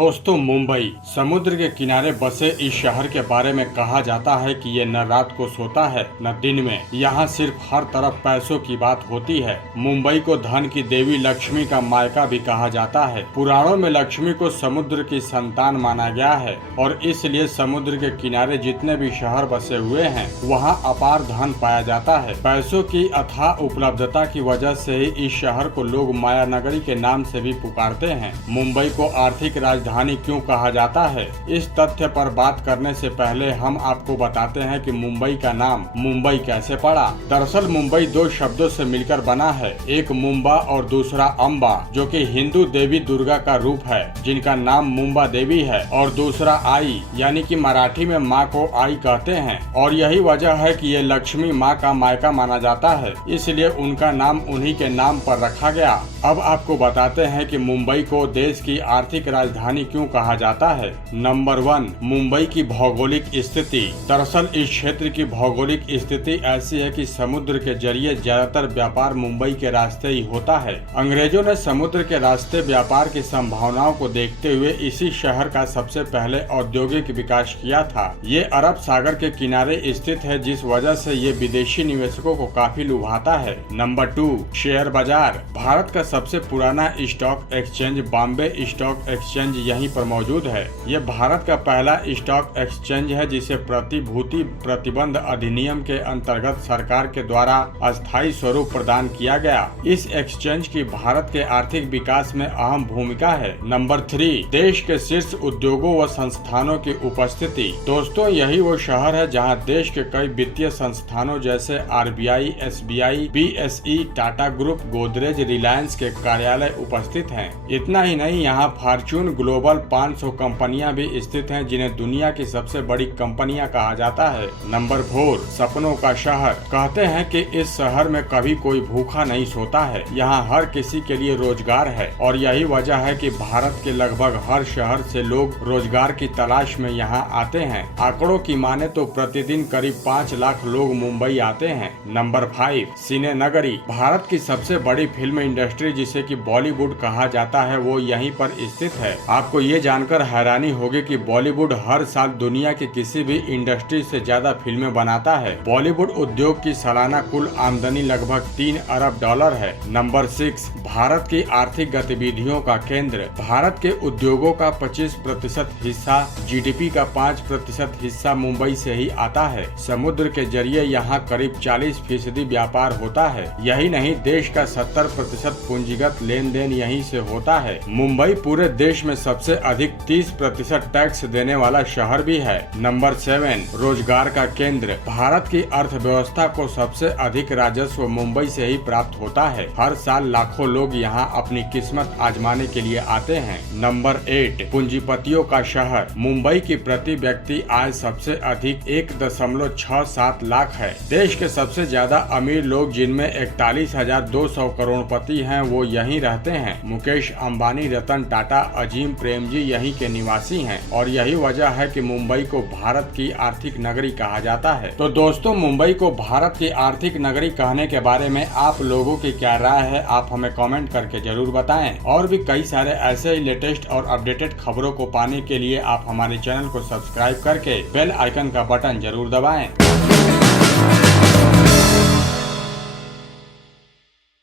दोस्तों, मुंबई समुद्र के किनारे बसे इस शहर के बारे में कहा जाता है कि ये न रात को सोता है न दिन में। यहाँ सिर्फ हर तरफ पैसों की बात होती है। मुंबई को धन की देवी लक्ष्मी का मायका भी कहा जाता है। पुराणों में लक्ष्मी को समुद्र की संतान माना गया है और इसलिए समुद्र के किनारे जितने भी शहर बसे हुए हैं वहाँ अपार धन पाया जाता है। पैसों की अथाह उपलब्धता की वजह से ही इस शहर को लोग माया नगरी के नाम से भी पुकारते हैं। मुंबई को आर्थिक राजधानी क्यों कहा जाता है, इस तथ्य पर बात करने से पहले हम आपको बताते हैं कि मुंबई का नाम मुंबई कैसे पड़ा। दरअसल मुंबई दो शब्दों से मिलकर बना है, एक मुंबा और दूसरा अम्बा, जो कि हिंदू देवी दुर्गा का रूप है जिनका नाम मुंबा देवी है, और दूसरा आई यानी कि मराठी में माँ को आई कहते हैं। और यही वजह है कि ये लक्ष्मी माँ का मायका माना जाता है, इसलिए उनका नाम उन्हीं के नाम पर रखा गया। अब आपको बताते हैं कि मुंबई को देश की आर्थिक राजधानी क्यों कहा जाता है। नंबर 1, मुंबई की भौगोलिक स्थिति। दरअसल इस क्षेत्र की भौगोलिक स्थिति ऐसी है कि समुद्र के जरिए ज्यादातर व्यापार मुंबई के रास्ते ही होता है। अंग्रेजों ने समुद्र के रास्ते व्यापार की संभावनाओं को देखते हुए इसी शहर का सबसे पहले औद्योगिक विकास किया था। ये अरब सागर के किनारे स्थित है, जिस वजह से ये विदेशी निवेशकों को काफी लुभाता है। नंबर 2, शेयर बाजार। भारत का सबसे पुराना stock exchange Bombay stock exchange यहीं पर मौजूद है। ये भारत का पहला स्टॉक एक्सचेंज है जिसे प्रतिभूति प्रतिबंध अधिनियम के अंतर्गत सरकार के द्वारा अस्थायी स्वरूप प्रदान किया गया। इस एक्सचेंज की भारत के आर्थिक विकास में अहम भूमिका है। नंबर 3, देश के शीर्ष उद्योगों व संस्थानों की उपस्थिति। दोस्तों, यही वो शहर है जहां देश के कई वित्तीय संस्थानों जैसे RBI, SBI, BSE, Tata group, Godrej, Reliance के कार्यालय उपस्थित हैं। इतना ही नहीं, यहाँ फॉर्च्यून ग्लोबल 500 कंपनियां भी स्थित हैं जिन्हें दुनिया की सबसे बड़ी कंपनियां कहा जाता है। नंबर 4, सपनों का शहर। कहते हैं कि इस शहर में कभी कोई भूखा नहीं सोता है। यहाँ हर किसी के लिए रोजगार है और यही वजह है कि भारत के लगभग हर शहर से लोग रोजगार की तलाश में यहाँ आते हैं। आंकड़ों की माने तो प्रतिदिन करीब 5 लाख लोग मुंबई आते हैं। नंबर 5, सिने नगरी। भारत की सबसे बड़ी फिल्म इंडस्ट्री जिसे कि बॉलीवुड कहा जाता है वो यहीं पर स्थित है। आपको ये जानकर हैरानी होगी कि बॉलीवुड हर साल दुनिया के किसी भी इंडस्ट्री से ज्यादा फिल्में बनाता है। बॉलीवुड उद्योग की सालाना कुल आमदनी लगभग 3 अरब डॉलर है। नंबर 6, भारत की आर्थिक गतिविधियों का केंद्र। भारत के उद्योगों का 25% हिस्सा, GDP का 5% हिस्सा मुंबई से ही आता है। समुद्र के जरिए यहाँ करीब 40% व्यापार होता है। यही नहीं, देश का 70% पूंजीगत लेन देन यहीं से होता है। मुंबई पूरे देश में सबसे अधिक 30% टैक्स देने वाला शहर भी है। नंबर 7, रोजगार का केंद्र। भारत की अर्थव्यवस्था को सबसे अधिक राजस्व मुंबई से ही प्राप्त होता है। हर साल लाखों लोग यहाँ अपनी किस्मत आजमाने के लिए आते हैं। नंबर 8, पूंजीपतियों का शहर। मुंबई की प्रति व्यक्ति आय सबसे अधिक 1.67 लाख है। देश के सबसे ज्यादा अमीर लोग जिनमें 41,200 करोड़पति हैं वो यहीं रहते हैं। मुकेश अंबानी, रतन टाटा, अजीम प्रेमजी यहीं के निवासी हैं और यही वजह है कि मुंबई को भारत की आर्थिक नगरी कहा जाता है। तो दोस्तों, मुंबई को भारत की आर्थिक नगरी कहने के बारे में आप लोगों की क्या राय है, आप हमें कमेंट करके जरूर बताएं। और भी कई सारे ऐसे ही लेटेस्ट और अपडेटेड खबरों को पाने के लिए आप हमारे चैनल को सब्सक्राइब करके बेल आइकन का बटन जरूर दबाएं।